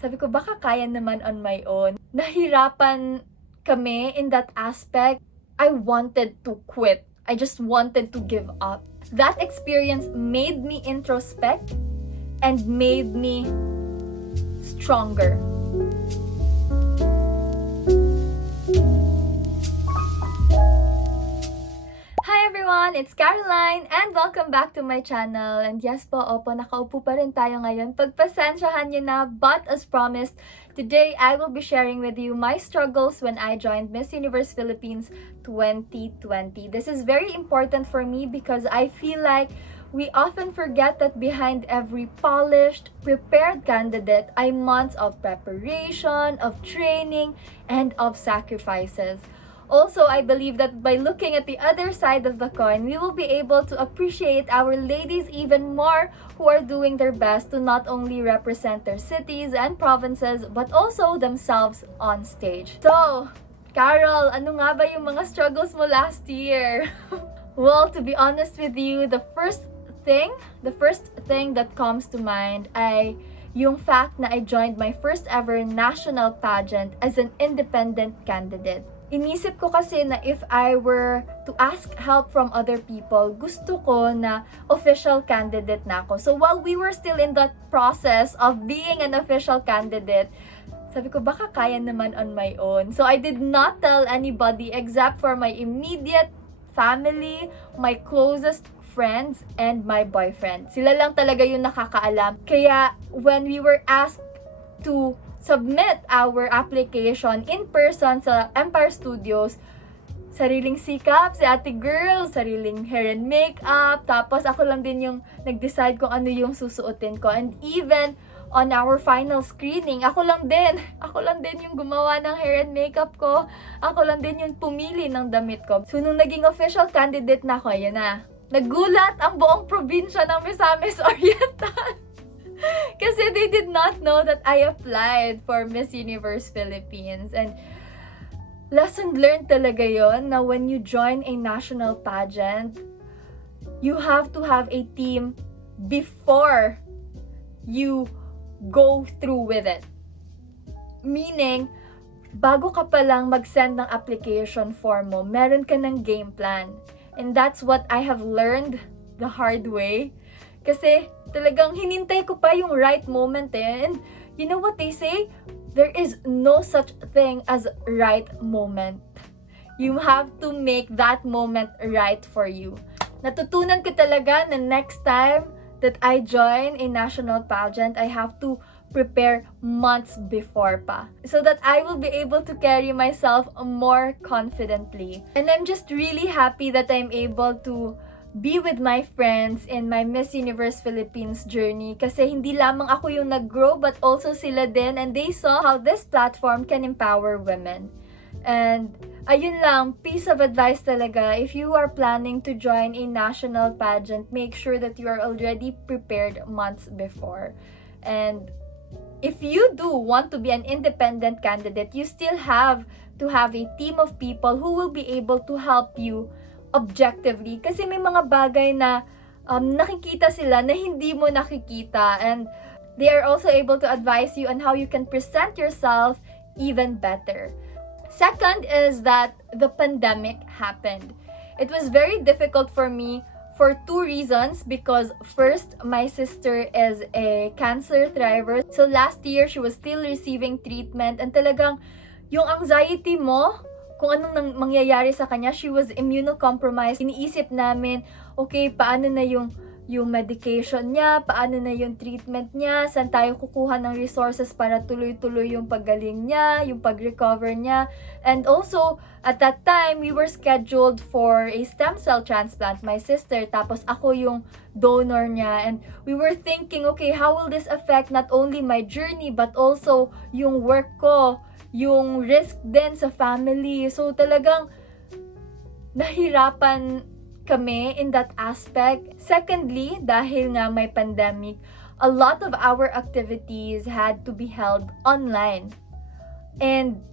Sabi ko, baka kaya naman on my own. Nahirapan kami in that aspect. I wanted to quit. I just wanted to give up. That experience made me introspect and made me stronger. Hi everyone! It's Caroline and welcome back to my channel. And yes po, nakaupo pa rin tayo ngayon. Pagpasensyahan nyo na, but as promised, today I will be sharing with you my struggles when I joined Miss Universe Philippines 2020. This is very important for me because I feel like we often forget that behind every polished, prepared candidate are months of preparation, of training, and of sacrifices. Also, I believe that by looking at the other side of the coin, we will be able to appreciate our ladies even more who are doing their best to not only represent their cities and provinces, but also themselves on stage. So, Carol, ano nga ba yung mga struggles mo last year? Well, to be honest with you, the first thing that comes to mind ay yung fact na I joined my first ever national pageant as an independent candidate. Inisip ko kasi na if I were to ask help from other people, gusto ko na official candidate na ako. So while we were still in that process of being an official candidate, sabi ko baka kaya naman on my own. So I did not tell anybody except for my immediate family, my closest friends, and my boyfriend. Sila lang talaga yung nakakaalam. Kaya when we were asked to submit our application in person sa Empire Studios, sariling sikap, si ate girl, sariling hair and makeup, tapos ako lang din yung nag-decide kung ano yung susuotin ko. And even on our final screening, ako lang din yung gumawa ng hair and makeup ko, ako lang din yung pumili ng damit ko. So nung naging official candidate na ako, ayan na, nagulat ang buong probinsya ng Misamis Oriental. Kasi they did not know that I applied for Miss Universe Philippines. And lesson learned talaga yon na when you join a national pageant, you have to have a team before you go through with it. Meaning, bago ka pa lang mag-send ng application form mo, meron ka ng game plan. And that's what I have learned the hard way. Kasi talagang hinintay ko pa yung right moment eh. And you know what they say? There is no such thing as right moment. You have to make that moment right for you. Natutunan ko talaga na next time that I join a national pageant, I have to prepare months before pa. So that I will be able to carry myself more confidently. And I'm just really happy that I'm able to be with my friends in my Miss Universe Philippines journey kasi hindi lamang ako yung nag-grow but also sila din, and they saw how this platform can empower women. And ayun lang, piece of advice talaga, if you are planning to join a national pageant, make sure that you are already prepared months before. And if you do want to be an independent candidate, you still have to have a team of people who will be able to help you objectively, kasi may mga bagay na nakikita sila na hindi mo nakikita, and they are also able to advise you on how you can present yourself even better. Second is that the pandemic happened. It was very difficult for me for two reasons, because first, my sister is a cancer thriver. So last year, she was still receiving treatment, and talagang yung anxiety mo kung anong mangyayari sa kanya, she was immunocompromised. Iniisip namin, okay, paano na yung medication niya, paano na yung treatment niya, saan tayo kukuha ng resources para tuloy-tuloy yung paggaling niya, yung pag-recover niya. And also, at that time, we were scheduled for a stem cell transplant, my sister, tapos ako yung donor niya. And we were thinking, okay, how will this affect not only my journey, but also yung work ko, yung risk din sa family. So talagang nahirapan kami in that aspect. Secondly, dahil nga may pandemic, a lot of our activities had to be held online. And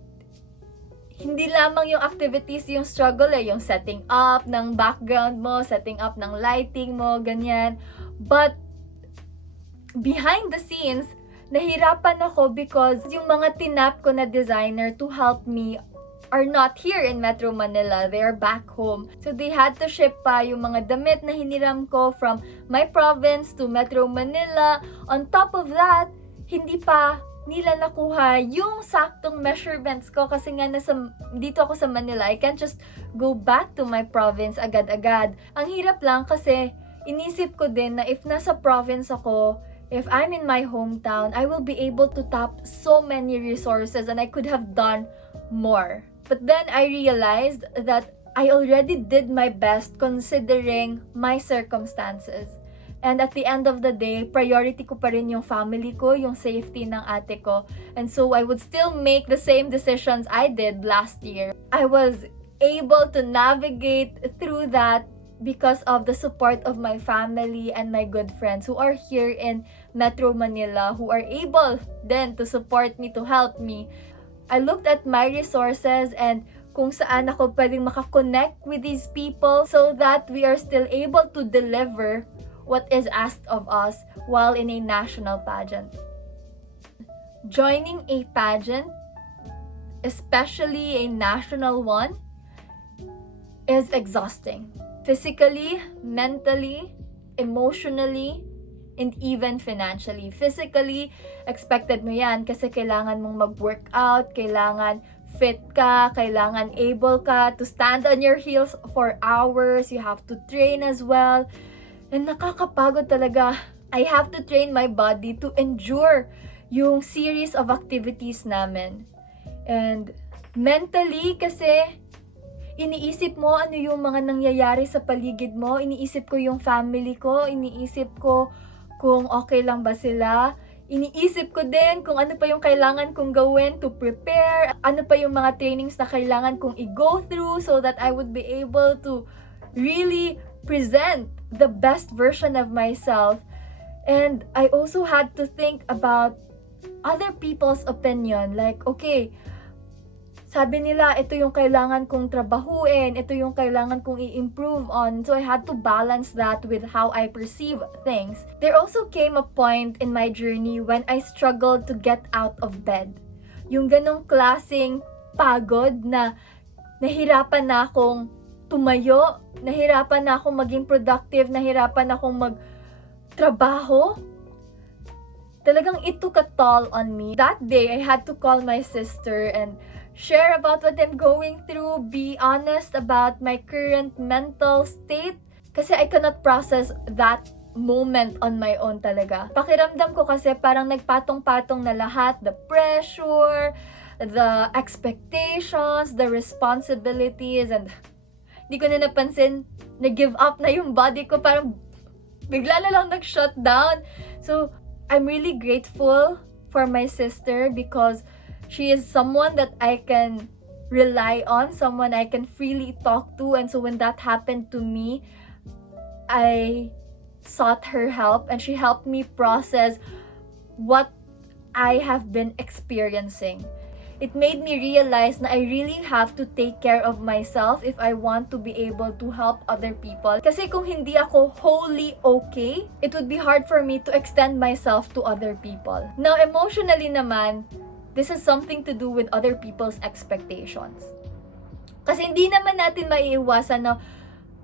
hindi lamang yung activities yung struggle yung setting up ng background mo, setting up ng lighting mo, ganyan. But behind the scenes, nahirapan ako because yung mga tinap ko na designer to help me are not here in Metro Manila. They are back home. So they had to ship pa yung mga damit na hiniram ko from my province to Metro Manila. On top of that, hindi pa nila nakuha yung saktong measurements ko kasi nga dito ako sa Manila. I can't just go back to my province agad-agad. Ang hirap lang kasi inisip ko din na if nasa province ako, if I'm in my hometown, I will be able to tap so many resources and I could have done more. But then I realized that I already did my best considering my circumstances. And at the end of the day, priority ko pa rin yung family ko, yung safety ng ate ko. And so I would still make the same decisions I did last year. I was able to navigate through that because of the support of my family and my good friends who are here in Metro Manila, who are able then to support me, to help me. I looked at my resources and kung saan ako pwedeng makakonect with these people so that we are still able to deliver what is asked of us while in a national pageant. Joining a pageant, especially a national one, is exhausting. Physically, mentally, emotionally, and even financially. Physically, expected mo yan kasi kailangan mong mag-workout, kailangan fit ka, kailangan able ka to stand on your heels for hours, you have to train as well. And nakakapagod talaga. I have to train my body to endure yung series of activities namin. And mentally kasi, iniisip mo ano yung mga nangyayari sa paligid mo, iniisip ko yung family ko, iniisip ko kung okay lang ba sila. Iniisip ko din kung ano pa yung kailangan kong gawin to prepare, ano pa yung mga trainings na kailangan kong i-go through so that I would be able to really present the best version of myself. And I also had to think about other people's opinion. Like, okay, sabi nila, ito yung kailangan kong trabahuin, ito yung kailangan kong i-improve on. So I had to balance that with how I perceive things. There also came a point in my journey when I struggled to get out of bed. Yung ganong klaseng pagod na nahirapan na akong tumayo, nahirapan na akong maging productive, nahirapan na akong magtrabaho. Talagang it took a toll on me. That day, I had to call my sister and share about what I'm going through, be honest about my current mental state kasi I cannot process that moment on my own talaga. Pakiramdam ko kasi parang nagpatong-patong na lahat, the pressure, the expectations, the responsibilities, and di ko na napansin, nag-give up na yung body ko, parang bigla na lang nag-shut down. So, I'm really grateful for my sister because she is someone that I can rely on, someone I can freely talk to. And so when that happened to me, I sought her help and she helped me process what I have been experiencing. It made me realize na I really have to take care of myself if I want to be able to help other people. Kasi kung hindi ako wholly okay, it would be hard for me to extend myself to other people. Now, emotionally naman, this has something to do with other people's expectations. Kasi hindi naman natin maiiwasan na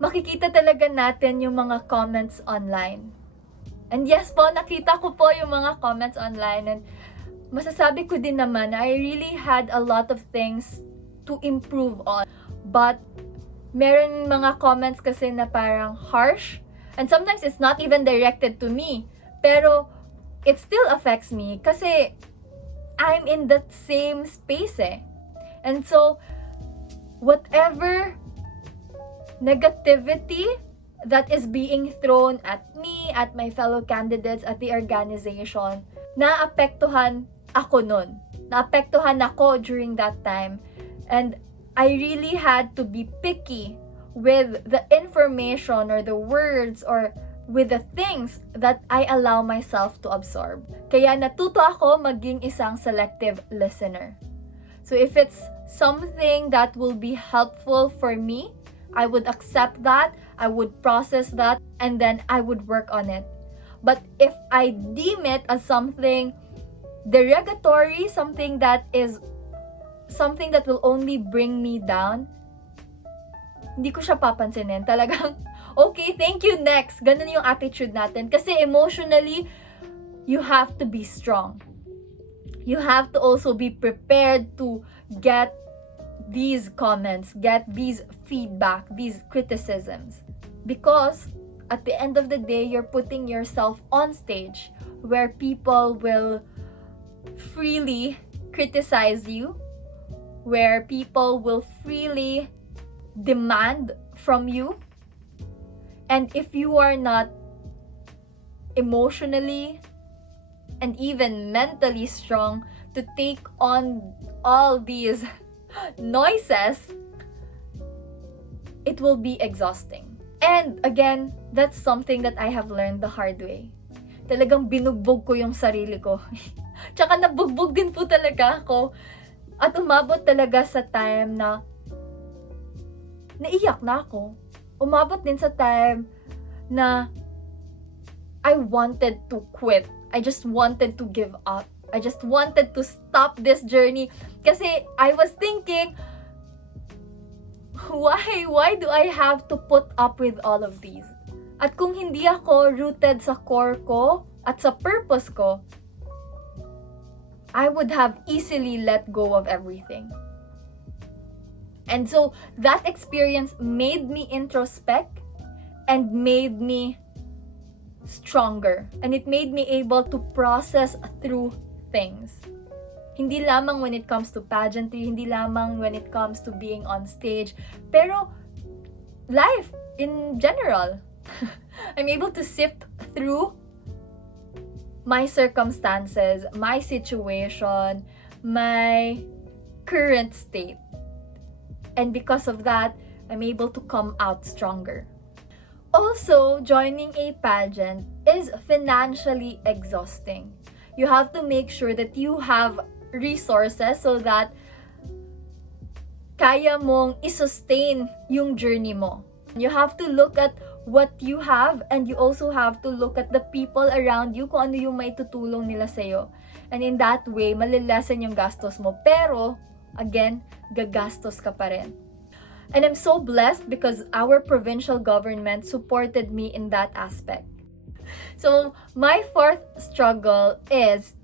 makikita talaga natin yung mga comments online. And yes po, nakita ko po yung mga comments online and masasabi ko din naman na I really had a lot of things to improve on. But meron mga comments kasi na parang harsh and sometimes it's not even directed to me. Pero it still affects me kasi I'm in that same space eh. And so, whatever negativity that is being thrown at me, at my fellow candidates, at the organization, naapektuhan ako nun. Naapektuhan ako during that time. And I really had to be picky with the information or the words or with the things that I allow myself to absorb. Kaya natuto ako maging isang selective listener. So if it's something that will be helpful for me, I would accept that, I would process that, and then I would work on it. But if I deem it as something derogatory, something that will only bring me down, hindi ko siya papansinin. Talagang, okay, thank you, next. Ganun yung attitude natin. Kasi emotionally, you have to be strong. You have to also be prepared to get these comments, get these feedback, these criticisms. Because at the end of the day, you're putting yourself on stage where people will freely criticize you, where people will freely demand from you. And if you are not emotionally and even mentally strong to take on all these noises, it will be exhausting. And again, that's something that I have learned the hard way. Talagang binugbog ko yung sarili ko. Tsaka nabugbog din po talaga ako. At umabot talaga sa time na naiyak na ako. Umabot din sa time na I wanted to quit. I just wanted to give up. I just wanted to stop this journey. Kasi I was thinking, why do I have to put up with all of these? At kung hindi ako rooted sa core ko at sa purpose ko, I would have easily let go of everything. And so that experience made me introspect and made me stronger. And it made me able to process through things. Hindi lamang when it comes to pageantry, hindi lamang when it comes to being on stage, pero life in general. I'm able to sift through my circumstances, my situation, my current state. And because of that, I'm able to come out stronger. Also, joining a pageant is financially exhausting. You have to make sure that you have resources so that kaya mong i-sustain yung journey mo. You have to look at what you have, and you also have to look at the people around you, kung ano yung maitutulong nila sa'yo. And in that way, malilesen yung gastos mo. Pero, again, gagastos ka pa rin. And I'm so blessed because our provincial government supported me in that aspect. So, my fourth struggle is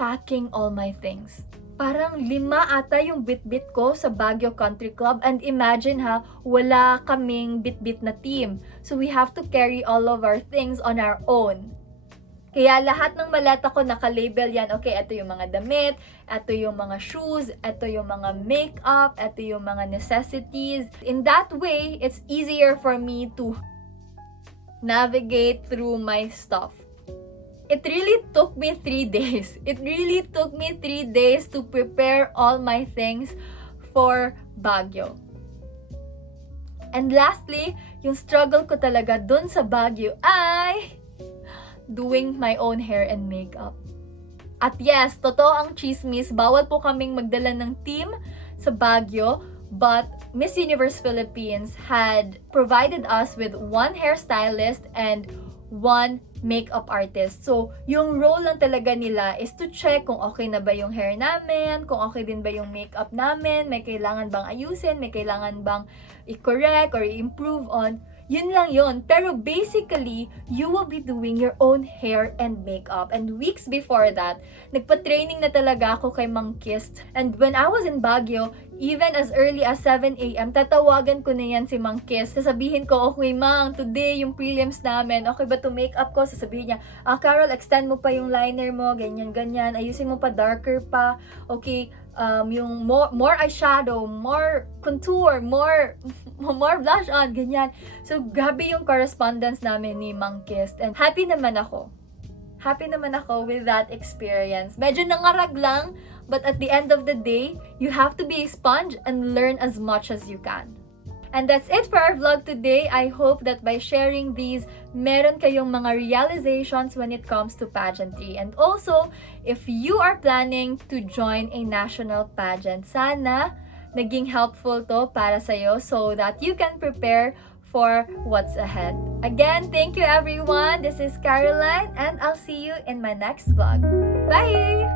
packing all my things. Parang 5 ata yung bit-bit ko sa Baguio Country Club. And imagine wala kaming bit-bit na team. So we have to carry all of our things on our own. Kaya lahat ng maleta ko naka-label yan. Okay, ito yung mga damit, ito yung mga shoes, ito yung mga makeup, ito yung mga necessities. In that way, it's easier for me to navigate through my stuff. It really took me 3 days. It really took me 3 days to prepare all my things for Baguio. And lastly, yung struggle ko talaga dun sa Baguio ay doing my own hair and makeup. At yes, totoo ang chismis, bawal po kaming magdala ng team sa Baguio, but Miss Universe Philippines had provided us with 1 hairstylist and 1 makeup artist. So, yung role lang talaga nila is to check kung okay na ba yung hair namin, kung okay din ba yung makeup namin, may kailangan bang ayusin, may kailangan bang i-correct or i-improve on. Yun lang yun. Pero basically, you will be doing your own hair and makeup. And weeks before that, nagpa-training na talaga ako kay Mang Kist. And when I was in Baguio, even as early as 7 a.m., tatawagan ko na yan si Mang Kist. Sasabihin ko, okay Mang, today yung prelims namin, okay ba to makeup ko? Sasabihin niya, Carol, extend mo pa yung liner mo, ganyan, ayusin mo pa darker pa, okay, yung more eyeshadow, more contour, more blush on, ganyan. So, grabe yung correspondence namin ni Mang Kist. And happy naman ako. Happy naman ako with that experience. Medyo nangarag lang, but at the end of the day, you have to be a sponge and learn as much as you can. And that's it for our vlog today. I hope that by sharing these, meron kayong mga realizations when it comes to pageantry. And also, if you are planning to join a national pageant, sana naging helpful to para sa'yo so that you can prepare for what's ahead. Again, thank you everyone. This is Caroline and I'll see you in my next vlog. Bye!